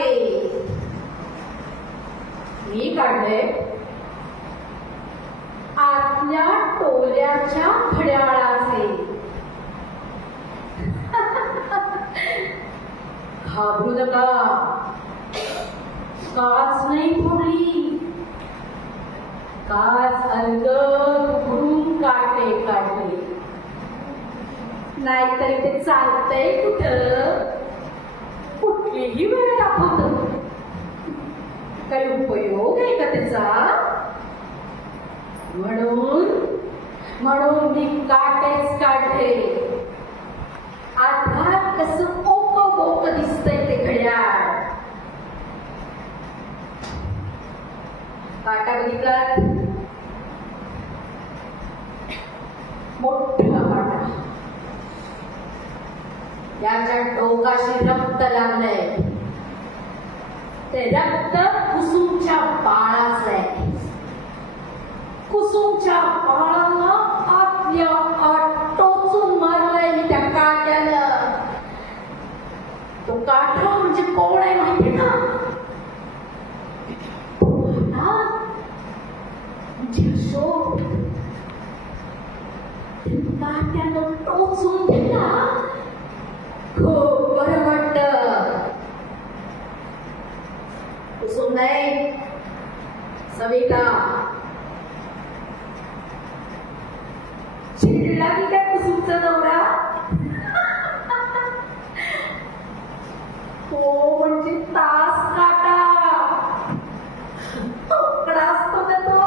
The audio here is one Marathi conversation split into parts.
काटे मी काढले आतल्या टोल्याच्या घड्याळाचे. घाबरू नका. काच नाही फोडली. काच अलगद उघडून काटे काढले नाहीतरी ते चालतंय कुठं? काटेच काढले आधार कस ओक बोक दिसतंय ते घड्याळ. काटा बघितला मोठा काटा. याच्या डोकाशी रक्त लागलंय. ते रक्त कुसुमच्या बाळाचं आहे. कुसुमच्या बाळाला आतल्या आत टोचून मारलंय मी त्या काट्यानं तो काठा म्हणजे कोण आहे माहिती ना काटा म्हणजे अशोक ते काट्यानं टोचून दिला खूप बरं वाटत कुसुम नाही सविता चिडला की काय कुसुमचा नवरा हो म्हणजे तास काटा तोकडा असतो ना तो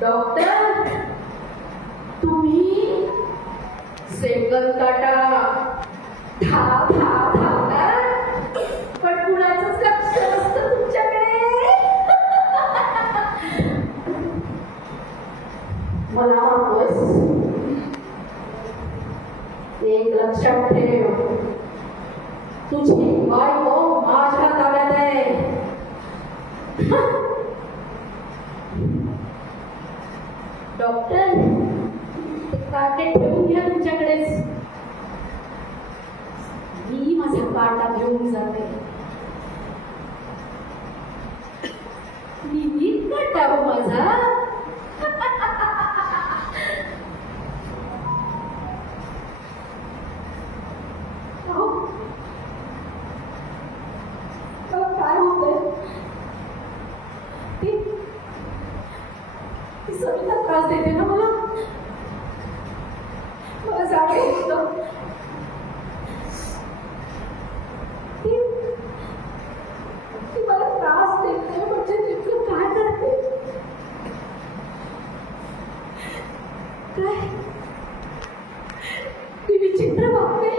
डॉक्टर तुम्ही सेकल काटा डॉक्टर ते काटे ठेवून घ्या तुमच्याकडेच. मी माझा काटा घेऊन जाते. मी नीट काटा माझा अहो, अहो, काय होतंय ती ती सविता त्रास देते ना मला मला जागे होतं ती ती मला त्रास देते म्हणजे नेमकं काय करते काय ती विचित्र वागते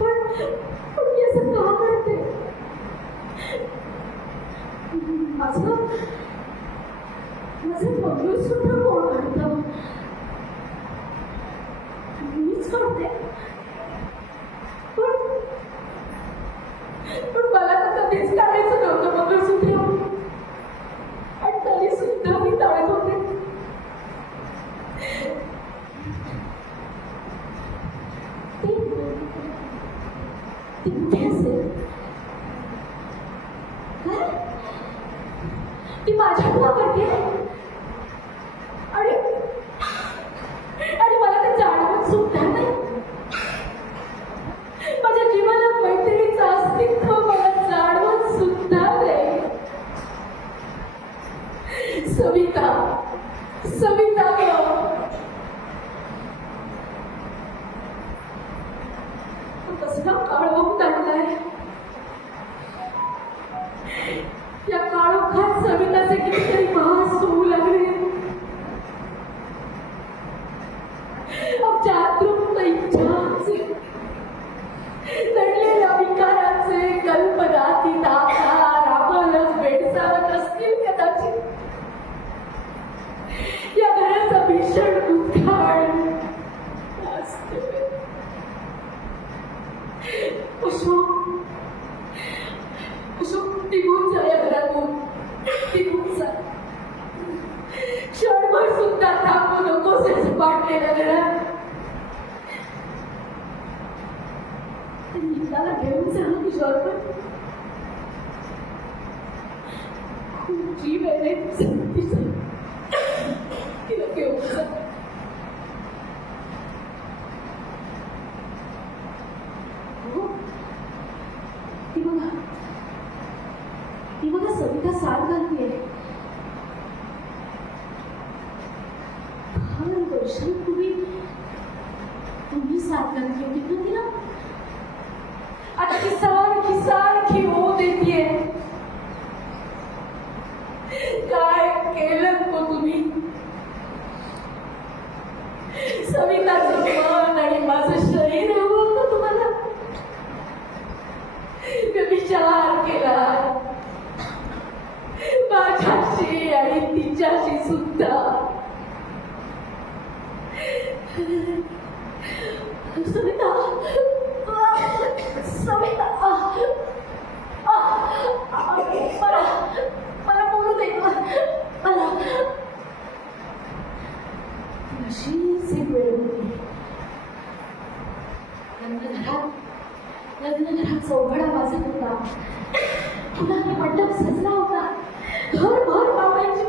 पण पण मी असं का करते माझं माझं मंगळसूत्र कोण काढतं मीच काढते पण मला तर कधीच काढायचं नव्हतं मंगळसूत्र आणि तरी सुद्धा मी होते असेल काय ती माझ्या मुलावरती आहे आणि आणि मला ते जाणवत सुद्धा नाही माझ्या जीवनात मैत्रिणीचं अस्तित्व मला जाणवत सुद्धा नाही सविता सविता गं. तो कसला काळ बघून आणलाय criança. Și ai mai sunt tata până o să se parte de la Da, não greuță, nu pijor, mă. Cu chivele, să nu pijor. Eu, greuță. ती बघा सविता साथ घालतीये. फार तुम्ही. तुम्ही साथ घातली होती ना तिला? आता किसान सारखी सारखी हो देतीये काय केलं मग तुम्ही? सविताचं मन आणि माझं शरीर हवं होतं तुम्हाला. विचार केला माझी आणि तिच्याशी सुद्धा. सविता. सविता. मला मला बोलू दे. मला अशीच एक वेळ होती. लग्नघरात लग्नघरात चौघडा वाजत होता. मंडप सजला होता. घरभर पाहुण्यांची वर्दळ चालू